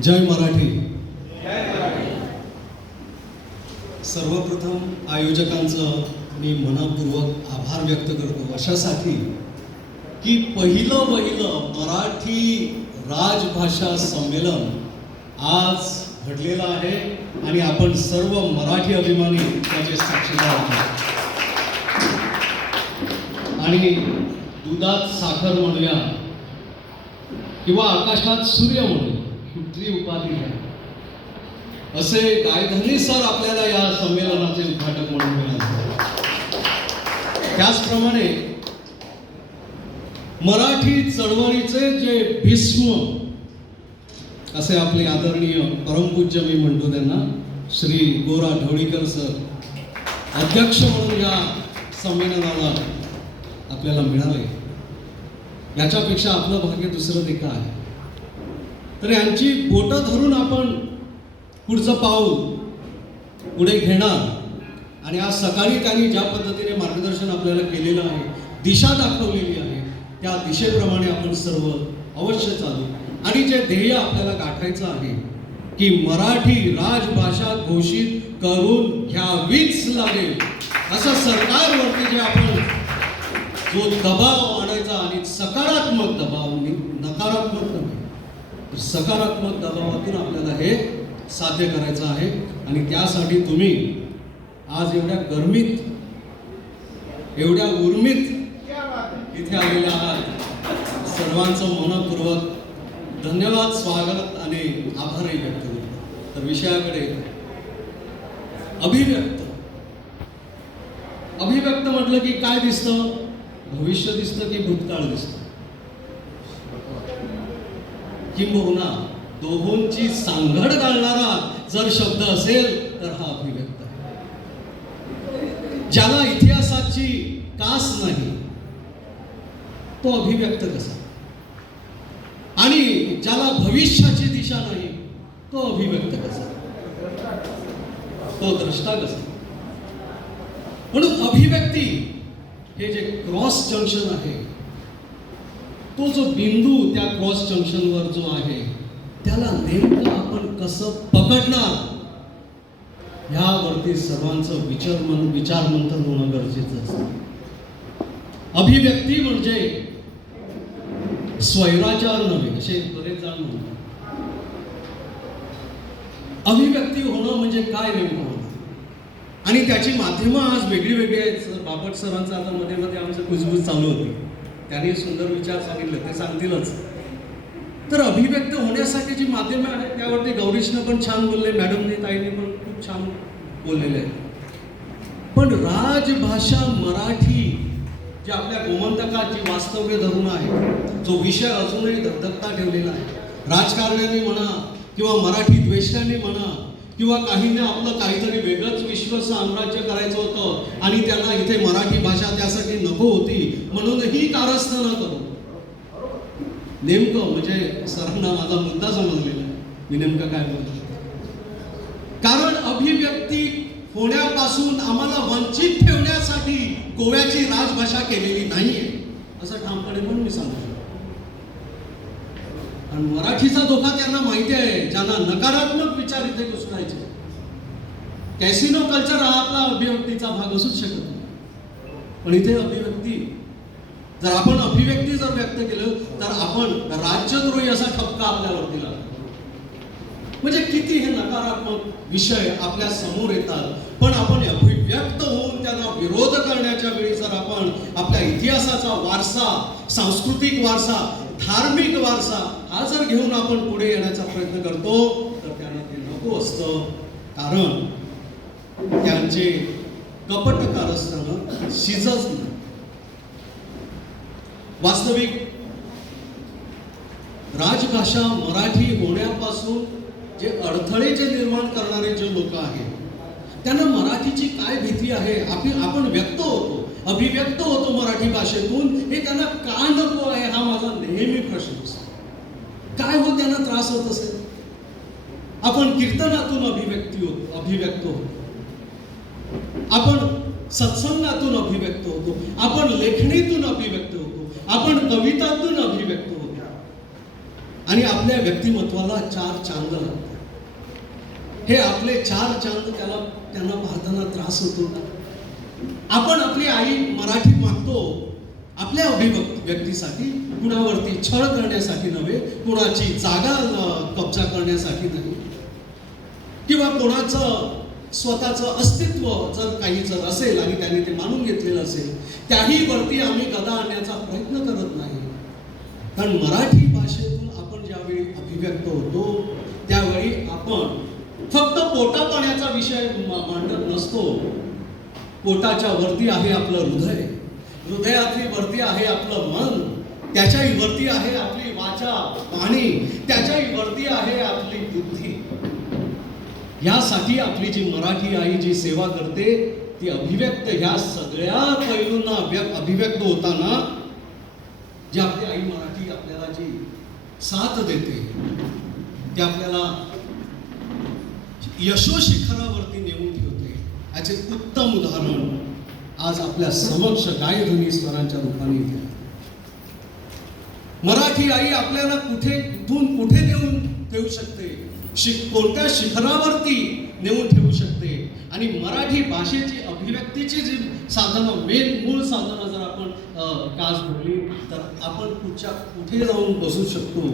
जय मराठी. सर्वप्रथम आयोजकांचं मी मनपूर्वक आभार व्यक्त करतो अशासाठी की पहिलं मराठी राजभाषा संमेलन आज घडलेलं आहे आणि आपण सर्व मराठी अभिमानी त्याचे साक्षीदार आहोत. आणि दुधात साखर म्हणूया किंवा आकाशात सूर्य म्हणूया, कुठली उपाधी आहे असे गायधनी सर आपल्याला या संमेलनाचे उद्घाटक म्हणून मिळाले. त्याचप्रमाणे मराठी चळवळीचे जे भीष्म असे आपले आदरणीय परमपूज्य मी म्हणतो त्यांना श्री गोरा ढवळीकर सर अध्यक्ष म्हणून या संमेलनाला आपल्याला मिळाले. याच्यापेक्षा आपलं भाग्य दुसरं ते काय. तर यांची बोटं धरून आपण पुढचं पाऊल पुढे घेणार आणि आज सकाळी त्यांनी ज्या पद्धतीने मार्गदर्शन आपल्याला केलेलं आहे, दिशा दाखवलेली आहे, त्या दिशेप्रमाणे आपण सर्व अवश्य चालू आणि जे ध्येय आपल्याला गाठायचं आहे की मराठी राजभाषा घोषित करून घ्यावीच लागेल असं सरकारवरती जे आपण जो दबाव आणायचा आणि सकारात्मक दबाव नकारात्मक नाही सकारात्मक दबावातून आपल्याला हे साध्य करायचं आहे. आणि त्यासाठी तुम्ही आज एवढ्या गरमीत एवढ्या उर्मीत इथे आलेले आहात. सर्वांचं मनपूर्वक धन्यवाद, स्वागत आणि आभारही व्यक्त करतो. तर विषयाकडे अभिव्यक्त म्हटलं की काय दिसतं? भविष्य दिसतं की भूतकाळ दिसतं? किंबहुना दोहोंची सांगड घालणारा जर शब्द असेल तर हा अभिव्यक्त आहे. ज्याला इतिहासाची कास नाही तो अभिव्यक्त कसा, आणि ज्याला भविष्याची दिशा नाही तो अभिव्यक्त कसा, तो द्रष्टा कसा. म्हणून अभिव्यक्ती हे जे क्रॉस जंक्शन आहे, तो जो बिंदू त्या क्रॉस जंक्शनवर जो आहे त्याला नेमकं आपण कसं पकडणार ह्यावरती सर्वांचं विचार मंथन होणं गरजेचं असतं. अभिव्यक्ती म्हणजे स्वैराचार नव्हे असे बरेच जण म्हणतात. अभिव्यक्ती होणं म्हणजे काय नेमकं होणं, आणि त्याची माध्यमं आज वेगळी वेगळी आहेत. बापट सरांचं आता मध्ये आमचं कुजबूज चालू होती, त्यांनी सुंदर विचार सांगितले, ते सांगतीलच. तर अभिव्यक्त होण्यासाठी जी माध्यमं आहेत त्यावरती गौरीशनं पण छान बोलले, मॅडमने ताईने पण खूप छान बोललेले आहे. पण राजभाषा मराठी जी आपल्या गोमंतकात जी वास्तव्य धरून आहे, जो विषय अजूनही धगधगता ठेवलेला आहे, राजकारण्यांनी म्हणा किंवा मराठी द्वेषांनी म्हणा किंवा काहींनी आपलं काहीतरी वेगळंच विश्व साम्राज्य करायचं होतं आणि त्यांना इथे मराठी भाषा त्यासाठी नको होती म्हणूनही कारस्थानं करू. नेमकं म्हणजे सरांना माझा मुद्दा समजलेला आहे, मी नेमकं काय बोलतो. कारण अभिव्यक्ती होण्यापासून आम्हाला वंचित ठेवण्यासाठी गोव्याची राजभाषा केलेली नाहीये असं ठामपणे पण मी सांगतो. आणि मराठीचा धोका त्यांना माहिती आहे, ज्यांना नकारात्मक विचार इथे घुसवायचे. कॅसिनो कल्चर हा आपला अभिव्यक्तीचा भाग असूच शकत नाही. पण इथे अभिव्यक्ती जर आपण अभिव्यक्ती जर व्यक्त केलं तर आपण राज्यद्रोही असा ठपका आपल्यावरती लागतो. म्हणजे किती हे नकारात्मक विषय आपल्या समोर येतात, पण आपण अभिव्यक्त होऊन त्यांना विरोध करण्याच्या वेळी जर आपण आपल्या इतिहासाचा वारसा, सांस्कृतिक वारसा, धार्मिक वारसा हा जर घेऊन आपण पुढे येण्याचा प्रयत्न करतो तर त्यांना ते नको असतं. कारण त्यांचे कपट कारस्थानं शिजत नाही. वास्तविक राजभाषा मराठी होण्यापासून जे अडथळे जे निर्माण करणारे जे लोक आहेत त्यांना मराठीची काय भीती आहे, आपण व्यक्त होतो, अभिव्यक्त होतो मराठी भाषेतून, हे त्यांना का नको आहे हा माझा नेहमी प्रश्न असतो. काय हो त्यांना त्रास होत असेल? आपण कीर्तनातून अभिव्यक्त होतो, आपण सत्संगातून अभिव्यक्त होतो, आपण लेखणीतून अभिव्यक्त होतो, आपण कवितातून अभिव्यक्त होतो. आणि आपल्या व्यक्तिमत्वाला चार चांद लागतात. हे आपले चार चांद त्यांना पाहताना त्रास होतो का? आपण आपली आई मराठीत मागतो आपल्या अभिव्यक्तीसाठी, कुणावरती छळ करण्यासाठी नव्हे, कुणाची जागा कब्जा करण्यासाठी नाही, किंवा कोणाचं स्वतःचं अस्तित्व जर काही जर असेल आणि त्यांनी ते मानून घेतलेलं असेल त्याही वरती आम्ही गदा आणण्याचा प्रयत्न करत नाही. कारण मराठी भाषेतून आपण ज्यावेळी अभिव्यक्त होतो त्यावेळी आपण फक्त पोटा पाण्याचा विषय मांडत नसतो. पोटाच्या वरती आहे आपलं हृदय, हृदयातली वरती आहे आपलं मन, त्याच्याही वरती आहे आपली वाचा वाणी, त्याच्याही वरती आहे आपली बुद्धी. यासाठी आपली जी मराठी आई जी सेवा करते ती अभिव्यक्त ह्या सगळ्या पैलूंना अभिव्यक्त होताना जी आपली आई मराठी आपल्याला जी साथ देते ती आपल्याला यशोशिखरावरती नेऊन ठेवते. याचे उत्तम उदाहरण आज आपल्या समक्ष गायध्वनी स्वरांच्या रूपाने इथे. मराठी आई आपल्याला कुठून कुठे नेऊन ठेवू शकते, कोणत्या शिखरावरती नेऊन ठेवू शकते. आणि मराठी भाषेची अभिव्यक्तीची जी साधनं, मूळ साधनं जर आपण कास धरली तर आपण कुठे जाऊन बसू शकतो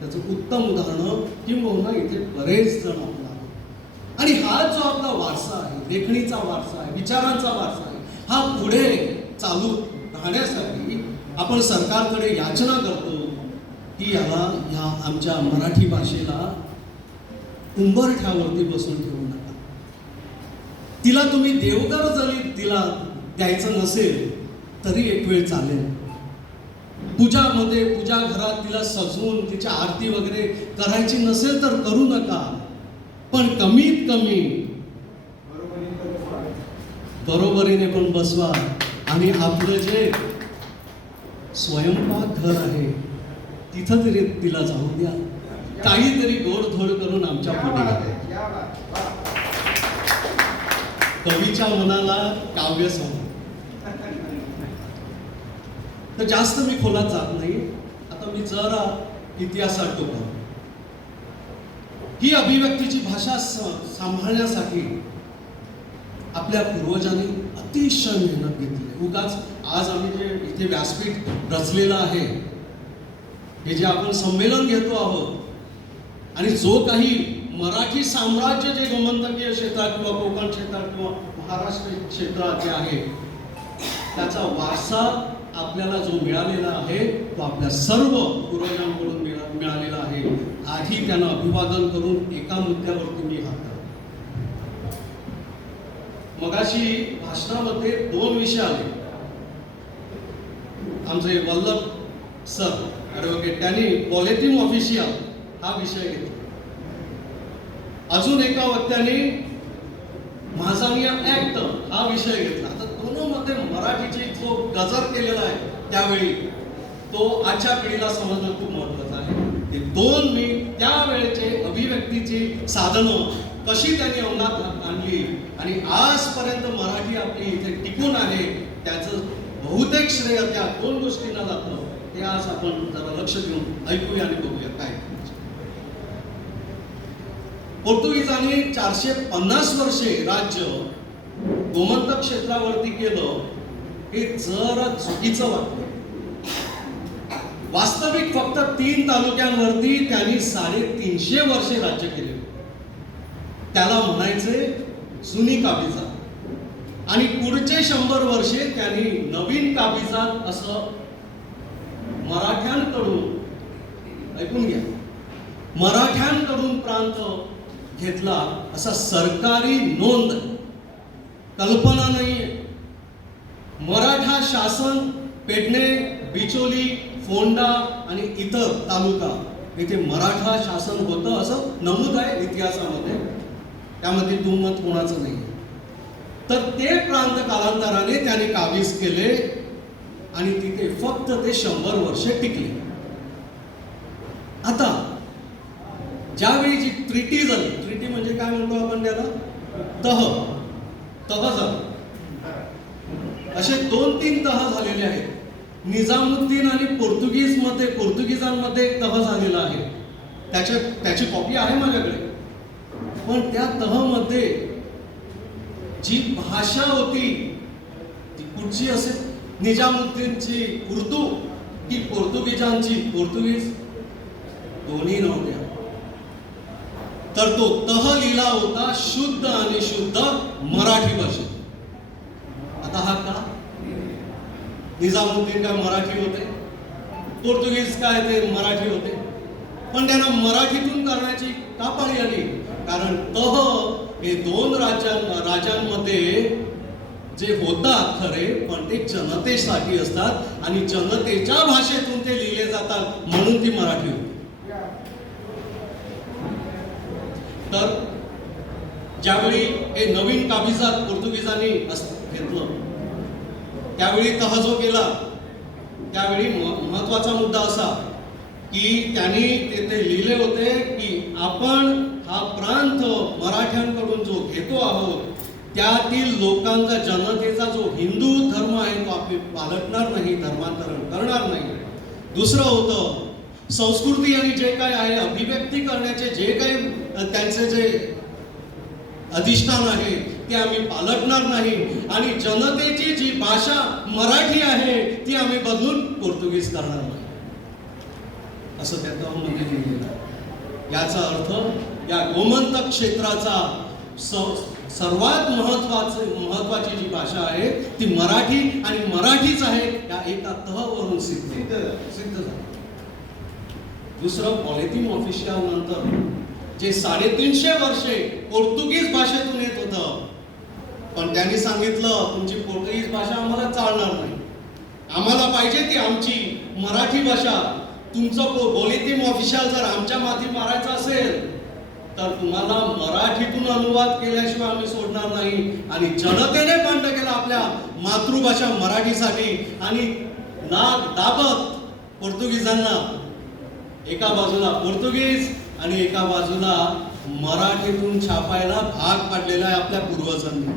त्याचं उत्तम उदाहरण किंबहुना इथे बरेच जण आपला. आणि हा जो आपला वारसा आहे, लेखणीचा वारसा आहे, विचारांचा वारसा आहे, हा पुढे चालू राहण्यासाठी आपण सरकारकडे याचना करतो की या आमच्या मराठी भाषेला उंबरठ्यावरती बसून ठेवू नका. तिला तुम्ही देवघर जरी तिला द्यायचं नसेल तरी एक वेळ चालेल. पूजा घरात तिला सजवून तिची आरती वगैरे करायची नसेल तर करू नका, पण कमीत कमी बरोबरीने पण बसवा. आणि आपलं जे स्वयंपाक घर आहे तिथं तरी तिला जाऊ द्या, काहीतरी गोडधोड करून आमच्या पोटी घाला. कवीच्या मनाला काव्य सांग. तर जास्त मी खोलात जात नाही. आता मी जरा इतिहास आठवतो. ही अभिव्यक्तीची भाषा सांभाळण्यासाठी आपल्या पूर्वजांनी अतिशय मेहनत घेतली. उगाच आज आम्ही जे इथे व्यासपीठ रचलेलं आहे, हे जे आपण संमेलन घेतो आहोत, आणि जो काही मराठी साम्राज्य जे गोमंतकीय क्षेत्रात किंवा कोकण क्षेत्रात किंवा महाराष्ट्र क्षेत्रात जे आहे त्याचा वारसा आपल्याला जो मिळालेला आहे तो आपल्या सर्व पूर्वजांकडून मिळालेला आहे. आधी त्यांना अभिवादन करून एका मुद्द्यावरती मी हात मगाशी भाषणामध्ये 2 विषय आले. आमचे वल्लभ सर ॲडव्होकेट त्यांनी पॉलिटिंग ऑफिशियल हा विषय घेतला. अजून एका वक्त्याने महाजानिया ऍक्ट हा विषय घेतला. आता दोनोंमध्ये मराठीची जो गजर केलेला आहे त्यावेळी तो आजच्या पिढीला समजणं खूप महत्वाचं आहे. ते 2 मी त्यावेळेचे अभिव्यक्तीची साधनं कशी त्यांनी अंमलात आणली आणि आजपर्यंत मराठी आपली इथे टिकून आहे त्याचं बहुतेक श्रेय त्या 2 गोष्टींना जातं. ते आज आपण जरा लक्ष देऊन ऐकूया आणि बघूया काय. पोर्तुगीजांनी 450 वर्षे राज्य गोमंतक क्षेत्रावरती केलं हे जरा चुकीचं वाटतं. वास्तविक फक्त 3 तालुक्यांवरती त्यांनी 350 वर्षे राज्य केले. त्याला म्हणायचे जुनी काबिजात. आणि पुढचे 100 वर्षे त्यांनी नवीन काबिजात असं मराठ्यांकडून, ऐकून घ्या, मराठ्यांकडून प्रांत घेतला असा सरकारी नोंद कल्पना नाहीये. मराठा शासन पेडणे, बिचोली, फोंडा आणि इतर तालुका इथे मराठा शासन होतं असं नमूद आहे इतिहासामध्ये. त्यामध्ये दुमत कोणाचं नाही. तर ते प्रांत कालांतराने त्याने काबीज केले आणि तिथे फक्त ते 100 वर्षे टिकले. आता ज्यावेळी जी ट्रिटी झाली, ट्रिटी म्हणजे काय म्हणतो आपण त्याला, तह झाला. असे 2-3 तह झालेले आहेत. निजामुद्दीन आणि पोर्तुगीजांमध्ये एक तह झालेला आहे. त्याची कॉपी आहे माझ्याकडे. पण त्या तहमध्ये जी भाषा होती ती कुठची असेल? निजामुद्दीनची उर्दू की पोर्तुगीजांची पोर्तुगीज? दोन्ही नव्हत्या. तर तो तह लिहिला होता शुद्ध आणि शुद्ध मराठी भाषेत. आता हा का? निजामुद्दीन काय मराठी होते? पोर्तुगीज काय ते मराठी होते? पण त्यांना मराठीतून करण्याची का पाळी आली? कारण तह हे दोन राजांमध्ये जे होतात खरे, पण ते जनतेसाठी असतात आणि जनतेच्या भाषेतून ते लिहिले जातात, म्हणून ती मराठी होती. तर ज्यावेळी हे नवीन काबिजात पोर्तुगीजांनी घेतलं, त्यावेळी तह जो केला, त्यावेळी महत्वाचा मुद्दा असा की त्यांनी ते लिहिले होते की आपण हा प्रांत मराठ्यांकडून जो घेतो आहोत, त्यातील लोकांचा, जनतेचा जो हिंदू धर्म आहे तो आपण पालटणार नाही, धर्मांतरण करणार नाही. दुसरं होतं संस्कृती आणि जे काय आहे, अभिव्यक्ती करण्याचे जे काही त्यांचे जे अधिष्ठान आहे ते आम्ही पालटणार नाही. आणि जनतेची जी भाषा मराठी आहे ती आम्ही बदलून पोर्तुगीज करणार नाही, असं त्या तहमध्ये लिहिलेलं आहे. याचा अर्थ या गोमंतक क्षेत्राचा सर्वात महत्वाची जी भाषा आहे ती मराठी आणि मराठीच आहे, या एका तहवरून सिद्ध झालं. दुसरं, पॉलिटिम ऑफिशियल नंतर जे 350 वर्षे पोर्तुगीज भाषेतून येत होतं, पण त्यांनी सांगितलं तुमची पोर्तुगीज भाषा आम्हाला चालणार नाही, आम्हाला पाहिजे ती आमची मराठी भाषा. तुमचं पॉलिटिम ऑफिशियल जर आमच्या माथी मारायचं असेल तर तुम्हाला मराठीतून अनुवाद केल्याशिवाय आम्ही सोडणार नाही. आणि जनतेने बंड केला आपल्या मातृभाषा मराठीसाठी आणि नाक दाबत पोर्तुगीजांना एका बाजूला पोर्तुगीज आणि एका बाजूला मराठीतून छापायला भाग पाडलेला आहे आपल्या पूर्वजांनी.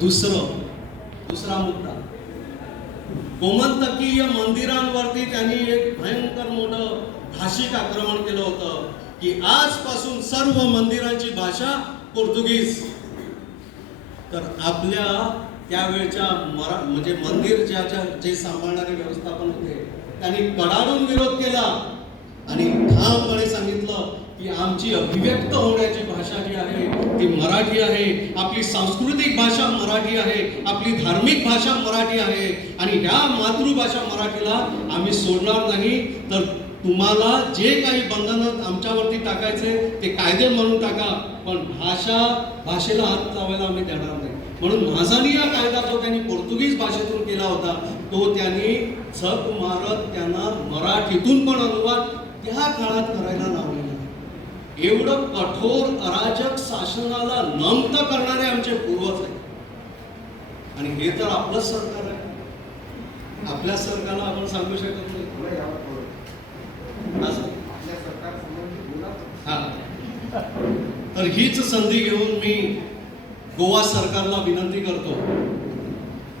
दुसरा मुद्दा, गोमंतकीय मंदिरांवरती त्यांनी एक भयंकर मोठं भाषिक आक्रमण केलं होतं की आजपासून सर्व मंदिरांची भाषा पोर्तुगीज. तर आपल्या त्यावेळच्या म्हणजे मंदिर जे सांभाळणारे व्यवस्थापन होते त्यांनी कडाडून विरोध केला आणि ठामपणे सांगितलं की आमची अभिव्यक्त होण्याची भाषा जी आहे ती मराठी आहे, आपली सांस्कृतिक भाषा मराठी आहे, आपली धार्मिक भाषा मराठी आहे आणि ह्या मातृभाषा मराठीला आम्ही सोडणार नाही. तर तुम्हाला जे काही बंधनं आमच्यावरती टाकायचे ते कायदे म्हणून टाका, पण भाषेला हात लावायला आम्ही देणार नाही. म्हणून म्हाझानिया कायदा जो त्यांनी पोर्तुगीज भाषेतून केला होता तो त्यांनी झक मारत त्यांना मराठीतून पण अनुवाद त्या काळात करायला लावलेला. एवढं कठोर अराजक शासनाला नमत करणारे आमचे पूर्वज आहेत. आणि हे तर आपलंच सरकार आहे, आपल्या सरकारला आपण सांगू शकत नाही. तर हीच संधी घेऊन मी गोवा सरकारला विनंती करतो,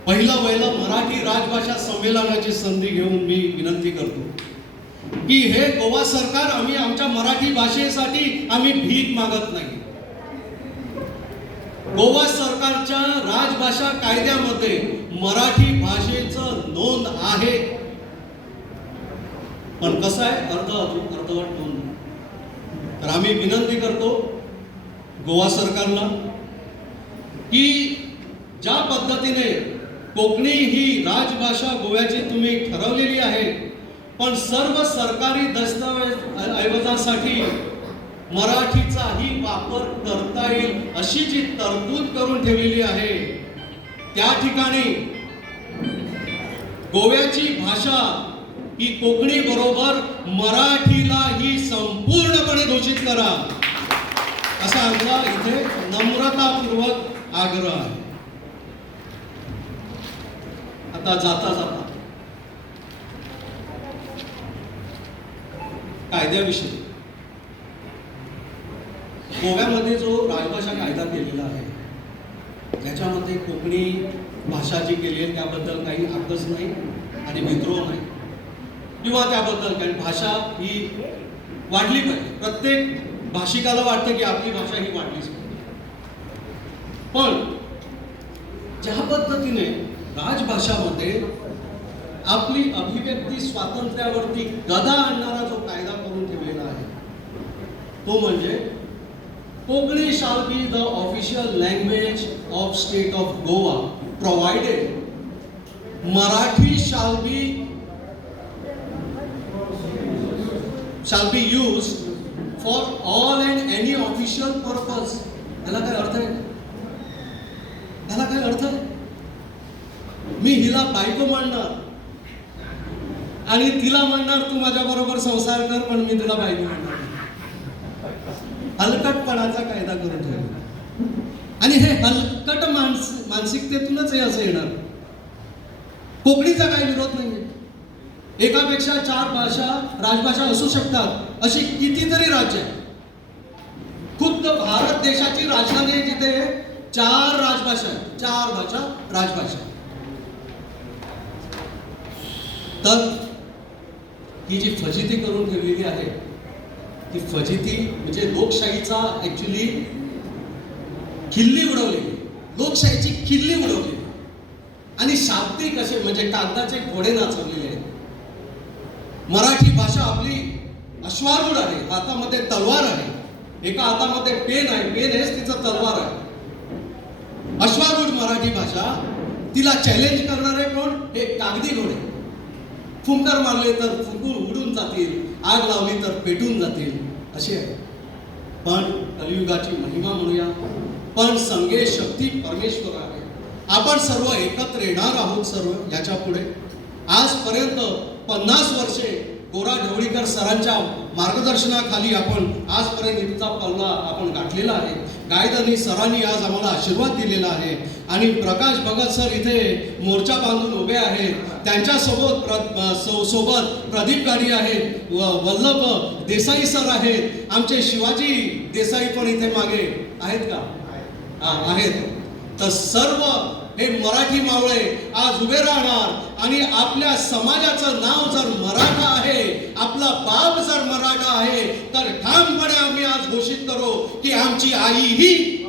पहिलं मराठी राजभाषा संमेलनाची संधी घेऊन मी विनंती करतो की हे गोवा सरकार, आम्ही आमच्या मराठी भाषेसाठी आम्ही भीक मागत नाही. गोवा सरकारच्या राजभाषा कायद्यामध्ये मराठी भाषेचं नोंद आहे, पण कसं आहे अर्धवट नोंद. तर आम्ही विनंती करतो गोवा सरकारला की ज्या पद्धतीने कोकणी ही राजभाषा गोव्याची तुम्ही ठरवलेली आहे, पण सर्व सरकारी दस्तऐवजासाठी मराठीचाही वापर करता येईल अशी जी तरतूद करून ठेवलेली आहे, त्या ठिकाणी गोव्याची भाषा ही कोकणी बरोबर मराठीला ही संपूर्णपणे घोषित करा, असा आमचा इथे नम्रतापूर्वक आग्रह आहे. आता जाता कायद्याविषयी, गोव्यामध्ये जो राजभाषा कायदा केलेला आहे त्याच्यामध्ये कोकणी भाषा जी केली आहे त्याबद्दल काही आकस नाही आणि विद्रोह नाही. किंवा त्याबद्दल काही भाषा ही वाढली पाहिजे. प्रत्येक भाषिकाला वाटतं की आपली भाषा ही वाढलीच पाहिजे. पण ज्या पद्धतीने राजभाषामध्ये आपली अभिव्यक्ती स्वातंत्र्यावरती गदा आणणारा जो कायदा करून ठेवलेला आहे तो म्हणजे Konkani shall be the official language of state of Goa provided Marathi shall be used for all and any official purpose. त्याला काय अर्थ आहे? त्याला काय अर्थ आहे? मी हिला बायको म्हणणार आणि तिला म्हणणार तू माझ्या बरोबर संसार कर, पण मी तुला बायको म्हणणार. हलकटपणाचा कायदा करून ठेवला आणि हे हलकट मानसिकतेतूनच हे असं येणार. कोकणीचा काही विरोध नाहीये. एकापेक्षा 4 भाषा राजभाषा असू शकतात अशी कितीतरी राज्य आहेत. खुद्द भारत देशाची राजधानी आहे जिथे 4 राजभाषा आहेत. 4 भाषा राजभाषा. तर ही जी फजिती करून ठेवलेली आहे ती फजिती म्हणजे लोकशाहीचा ऍक्च्युली खिल्ली उडवलेली, लोकशाहीची खिल्ली उडवलेली आणि शाब्दिक असे म्हणजे कागदाचे घोडे नाचवलेले आहेत. मराठी भाषा आपली अश्वारूढ आहे. हातामध्ये तलवार आहे. एका हातामध्ये पेन आहे. पेन हेच तिचं तलवार आहे. अश्वारूढ मराठी भाषा तिला चॅलेंज करणारे कोण? हे कागदी घोडे. फुंकर मारले तर फुंकून उडून जातील, आग लावली तर पेटून जातील असे आहे. पण कलियुगाची महिमा म्हणूया, पण संगे शक्ती परमेश्वर आहे. आपण सर्व एकत्र येणार आहोत. सर्व याच्या पुढे आजपर्यंत 50 वर्षे गोरा ढवळीकर सरांच्या मार्गदर्शनाखाली आपण आजपर्यंत इथचा पल्ला आपण गाठलेला आहे. गायधनी सरांनी आज आम्हाला आशीर्वाद दिलेला आहे आणि प्रकाश भगत सर इथे मोर्चा बांधून उभे आहेत. सोबत प्रदीप गाडी आहेत, वल्लभ देसाई सर आहेत, आमचे शिवाजी देसाई पण इथे मागे आहेत का? आहेत. तर सर्व हे मराठी मावळे आज उभे राहणार आणि आपल्या समाजाचं नाव जर मराठा आहे, आपला बाप जर मराठा आहे, तर ठामपणे आम्ही आज घोषित करू की आमची आई ही